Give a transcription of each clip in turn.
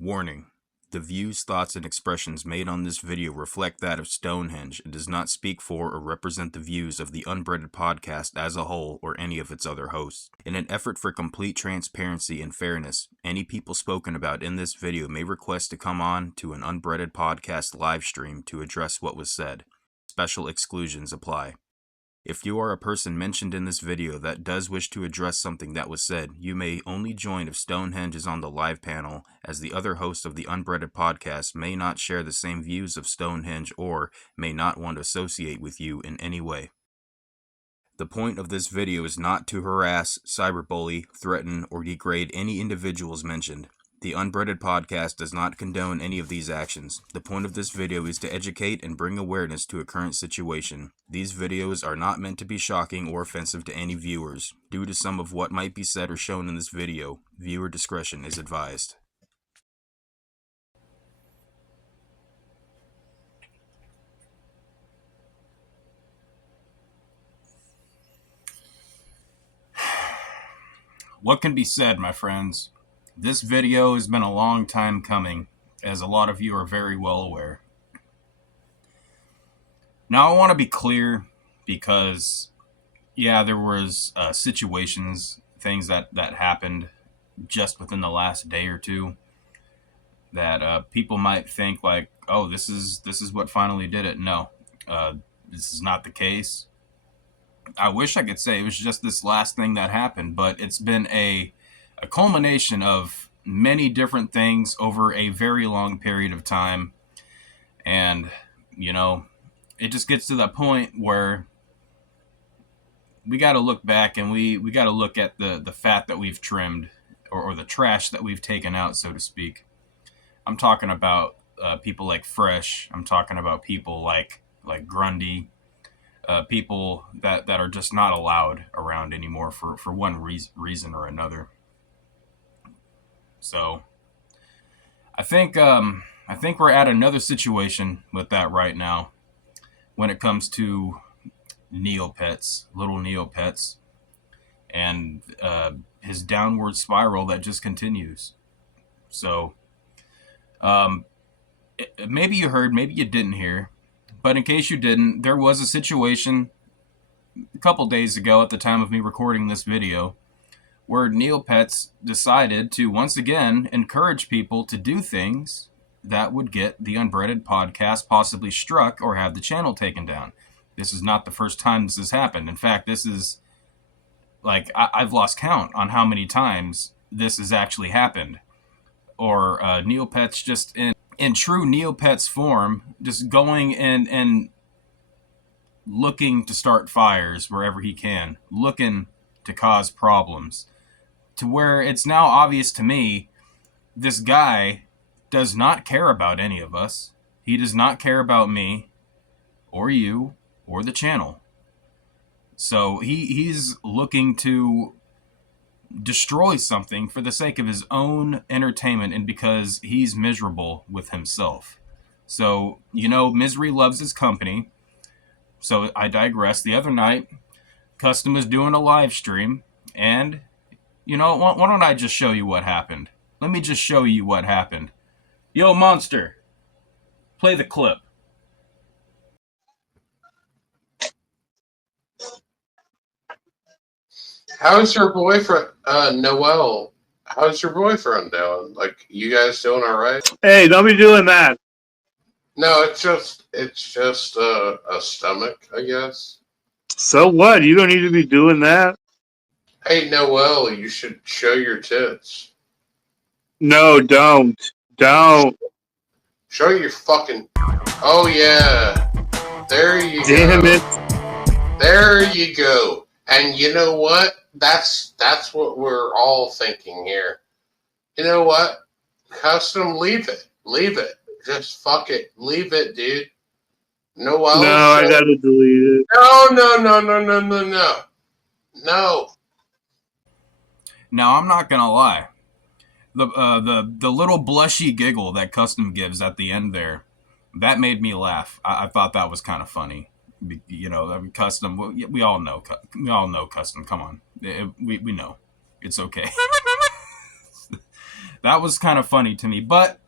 Warning: the views, thoughts, and expressions made on this video reflect that of Stonehenge and does not speak for or represent the views of the Unbreaded podcast as a whole or any of its other hosts. In an effort for complete transparency and fairness, any people spoken about in this video may request to come on to an Unbreaded podcast live stream to address what was said. Special exclusions apply. If you are a person mentioned in this video that does wish to address something that was said, you may only join if Stonehenge is on the live panel, as the other hosts of the Unbreaded podcast may not share the same views of Stonehenge or may not want to associate with you in any way. The point of this video is not to harass, cyberbully, threaten, or degrade any individuals mentioned. The Unbreaded podcast does not condone any of these actions. The point of this video is to educate and bring awareness to a current situation. These videos are not meant to be shocking or offensive to any viewers. Due to some of what might be said or shown in this video, viewer discretion is advised. What can be said, my friends? This video has been a long time coming, as a lot of you are very well aware. Now, I want to be clear because, yeah, there was situations, things that happened just within the last day or two that people might think like, oh, this is what finally did it. No, this is not the case. I wish I could say it was just this last thing that happened, but it's been a culmination of many different things over a very long period of time. And, you know, it just gets to that point where we got to look back and we got to look at the fat that we've trimmed or the trash that we've taken out, so to speak. I'm talking about people like Fresh. I'm talking about people like Grundy. People that are just not allowed around anymore for one reason or another. So I think we're at another situation with that right now when it comes to Neopets, little Neopets, and his downward spiral that just continues. So maybe you heard, maybe you didn't hear, but in case you didn't, there was a situation a couple days ago at the time of me recording this video where Neopets decided to once again encourage people to do things that would get the Unbreaded podcast possibly struck or have the channel taken down. This is not the first time this has happened. In fact, this is like I've lost count on how many times this has actually happened. Or Neopets just in true Neopets form, just going and looking to start fires wherever he can, looking to cause problems, to where it's now obvious to me this guy does not care about any of us. He does not care about me or you or the channel. So he's looking to destroy something for the sake of his own entertainment and because he's miserable with himself. So, you know, misery loves his company. So I digress. The other night, Custom was doing a live stream, and, you know, why don't I just show you what happened? Let me just show you what happened. Yo, Monster, play the clip. How's your boyfriend, Noel? How's your boyfriend doing? Like, you guys doing all right? Hey, don't be doing that. No, it's just a stomach, I guess. So what? You don't need to be doing that. Hey, Noel, you should show your tits. No, don't. Show your fucking. Oh yeah, there you go. Damn it. There you go. And you know what? That's what we're all thinking here. You know what? Custom, leave it. Just fuck it. Leave it, dude. Noel. No, I gotta delete it. No. No. Now, I'm not gonna lie. The little blushy giggle that Custom gives at the end there, that made me laugh. I thought that was kind of funny. You know, I mean, Custom. We all know. We all know Custom. Come on, we know. It's okay. That was kind of funny to me. But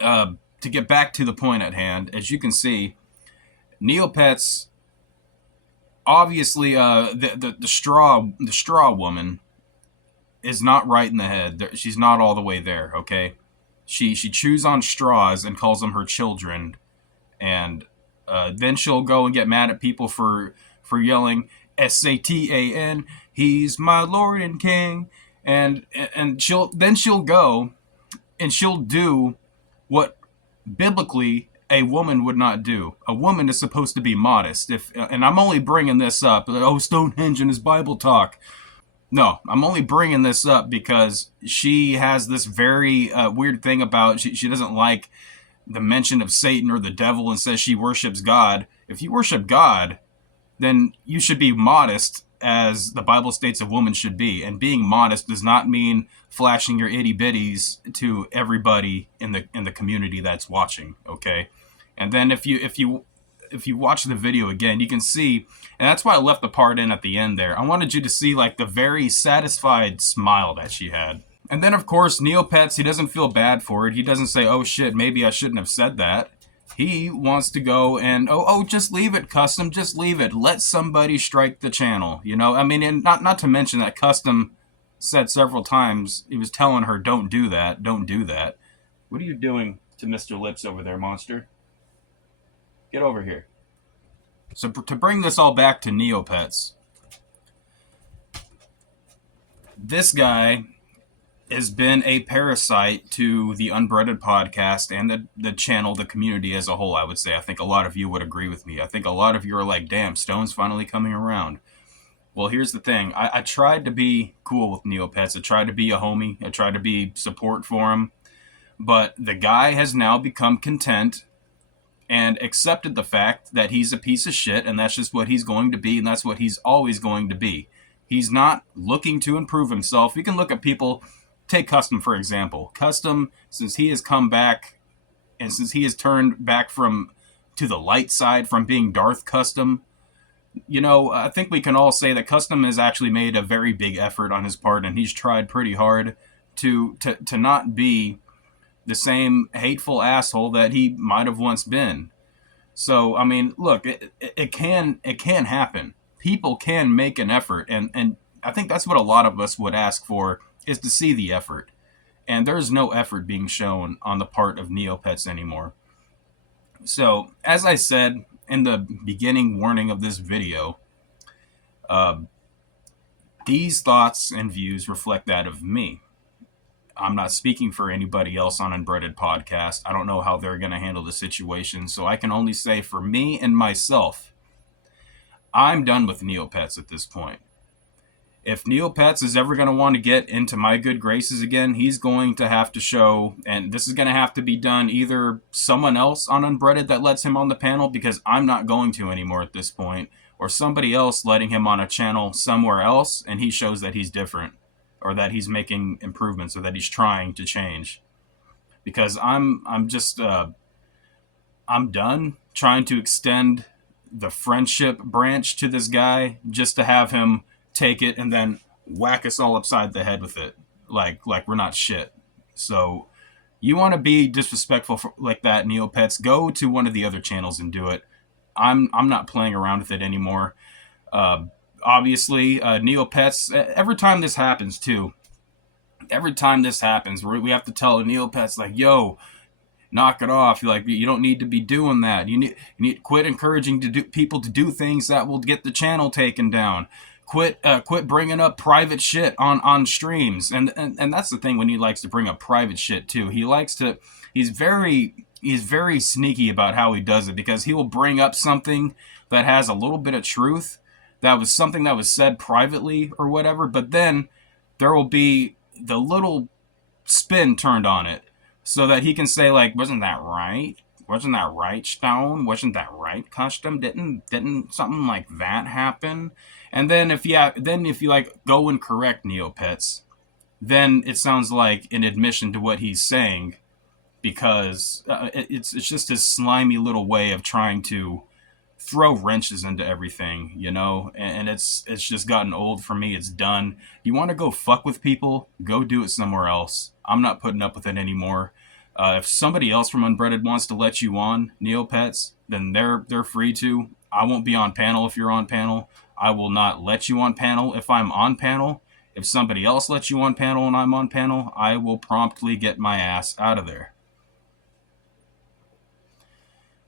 to get back to the point at hand, as you can see, Neopets, obviously, the straw woman is not right in the head. She's not all the way there. Okay, she chews on straws and calls them her children, and then she'll go and get mad at people for yelling Satan. He's my Lord and King, and she'll go and she'll do what biblically a woman would not do. A woman is supposed to be modest. If and I'm only bringing this up. Oh, Stonehenge and his Bible talk. No, I'm only bringing this up because she has this very weird thing about she doesn't like the mention of Satan or the devil and says she worships God. If you worship God, then you should be modest as the Bible states a woman should be. And being modest does not mean flashing your itty bitties to everybody in the community that's watching. Okay, and then if you watch the video again, you can see, and that's why I left the part in at the end there. I wanted you to see like the very satisfied smile that she had. And then, of course, Neopets, he doesn't feel bad for it. He doesn't say, oh shit, maybe I shouldn't have said that. He wants to go and, just leave it, Custom, just leave it. Let somebody strike the channel, you know? I mean, and not to mention that Custom said several times, he was telling her, don't do that, don't do that. What are you doing to Mr. Lips over there, monster? Get over here. So to bring this all back to Neopets, this guy has been a parasite to the Unbreaded podcast and the channel, the community as a whole, I would say. I think a lot of you would agree with me. I think a lot of you are like, damn, Stone's finally coming around. Well, here's the thing. I tried to be cool with Neopets. I tried to be a homie. I tried to be support for him. But the guy has now become content and accepted the fact that he's a piece of shit and that's just what he's going to be and that's what he's always going to be. He's not looking to improve himself. You can look at people. Take Custom, for example. Custom, since he has come back and since he has turned back to the light side from being Darth Custom, you know, I think we can all say that Custom has actually made a very big effort on his part and he's tried pretty hard to not be the same hateful asshole that he might have once been. So, I mean, look, it can happen. People can make an effort, and I think that's what a lot of us would ask for, is to see the effort. And there's no effort being shown on the part of Neopets anymore. So, as I said in the beginning warning of this video, these thoughts and views reflect that of me. I'm not speaking for anybody else on Unbreaded Podcast. I don't know how they're going to handle the situation, so I can only say for me and myself, I'm done with Neopets at this point. If Neopets is ever going to want to get into my good graces again, he's going to have to show, and this is going to have to be done either someone else on Unbreaded that lets him on the panel, because I'm not going to anymore at this point, or somebody else letting him on a channel somewhere else, and he shows that he's different, or that he's making improvements, or that he's trying to change. Because I'm done trying to extend the friendship branch to this guy just to have him take it and then whack us all upside the head with it, like we're not shit. So you want to be disrespectful like that, Neopets, go to one of the other channels and do it. I'm not playing around with it anymore. Obviously, Neopets, every time this happens, we have to tell Neopets, like, yo, knock it off. You don't need to be doing that. You need to quit encouraging people to do things that will get the channel taken down. Quit bringing up private shit on streams. And that's the thing when he likes to bring up private shit too. He's very sneaky about how he does it, because he will bring up something that has a little bit of truth, that was something that was said privately or whatever, but then there will be the little spin turned on it so that he can say, like, wasn't that right? Wasn't that right, Stone? Wasn't that right, Custom? Didn't something like that happen? And then if you like go and correct Neopets, then it sounds like an admission to what he's saying, because it's just his slimy little way of trying to throw wrenches into everything, and it's just gotten old for me. It's done. You want to go fuck with people, go do it somewhere else. I'm not putting up with it anymore. If somebody else from Unbreaded wants to let you on Neopets, then they're free to. I won't be on panel if you're on panel. I will not let you on panel if I'm on panel. If somebody else lets you on panel and I'm on panel, I will promptly get my ass out of there.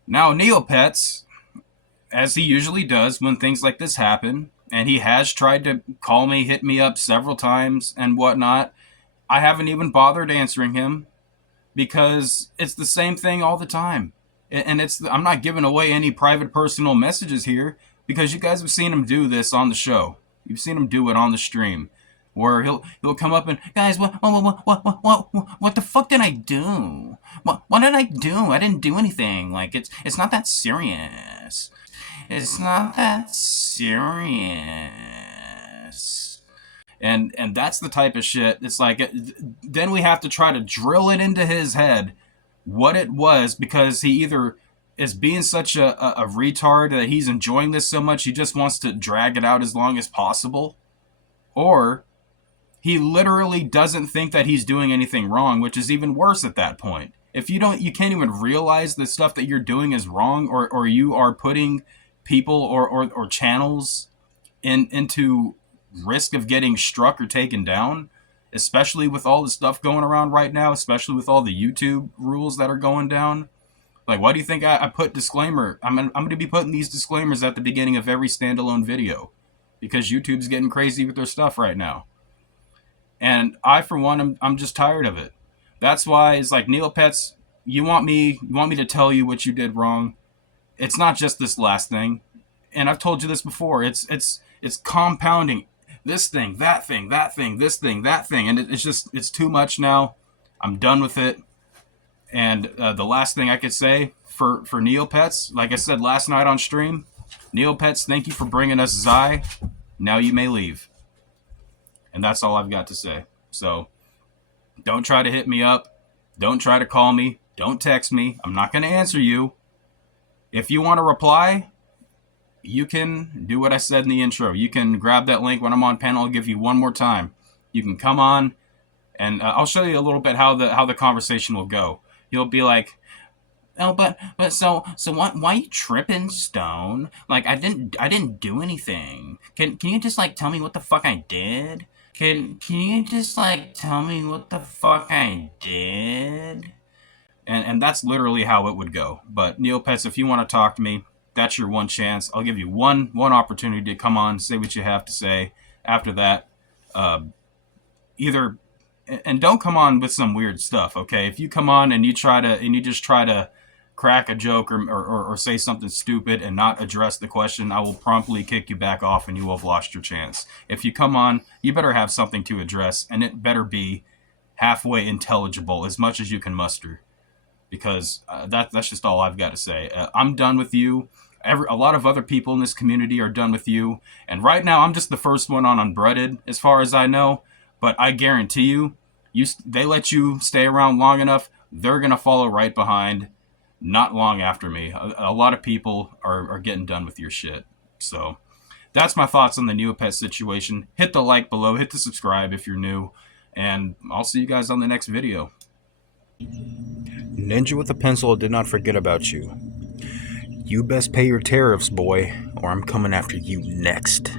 Now, Neopets, as he usually does when things like this happen, and he has tried to call me, hit me up several times and whatnot, I haven't even bothered answering him because it's the same thing all the time. And I'm not giving away any private personal messages here because you guys have seen him do this on the show. You've seen him do it on the stream where he'll come up and, guys, what the fuck did I do? What did I do? I didn't do anything. Like, it's not that serious. It's not that serious. And that's the type of shit. It's like, then we have to try to drill it into his head what it was, because he either is being such a retard that he's enjoying this so much he just wants to drag it out as long as possible, or he literally doesn't think that he's doing anything wrong, which is even worse at that point. If you can't even realize the stuff that you're doing is wrong, or you are putting people or channels into risk of getting struck or taken down, especially with all the stuff going around right now, especially with all the YouTube rules that are going down. Like, why do you think I put disclaimer? I'm going to be putting these disclaimers at the beginning of every standalone video because YouTube's getting crazy with their stuff right now. And I, for one, I'm just tired of it. That's why it's like, Neopets, you want me to tell you what you did wrong. It's not just this last thing. And I've told you this before. It's compounding. This thing, that thing, that thing, this thing, that thing. And it's too much now. I'm done with it. And the last thing I could say for Neopets, like I said last night on stream, Neopets, thank you for bringing us Zai. Now you may leave. And that's all I've got to say. So don't try to hit me up. Don't try to call me. Don't text me. I'm not going to answer you. If you want to reply, you can do what I said in the intro. You can grab that link when I'm on panel. I'll give you one more time. You can come on, and I'll show you a little bit how the conversation will go. You'll be like, oh, but so why you tripping, Stone? Like, I didn't do anything. Can you just like tell me what the fuck I did? Can you just like tell me what the fuck I did? And that's literally how it would go. But Neopets, if you want to talk to me, that's your one chance. I'll give you one opportunity to come on, say what you have to say. After that, either, and don't come on with some weird stuff, okay? If you come on and you just try to crack a joke or say something stupid and not address the question, I will promptly kick you back off and you will have lost your chance. If you come on, you better have something to address, and it better be halfway intelligible, as much as you can muster. Because that's just all I've got to say. I'm done with you. A lot of other people in this community are done with you. And right now, I'm just the first one on Unbreaded, as far as I know. But I guarantee you, they let you stay around long enough, they're going to follow right behind not long after me. A lot of people are getting done with your shit. So that's my thoughts on the Neopets situation. Hit the like below. Hit the subscribe if you're new. And I'll see you guys on the next video. Ninja with a pencil did not forget about you. You best pay your tariffs, boy, or I'm coming after you next.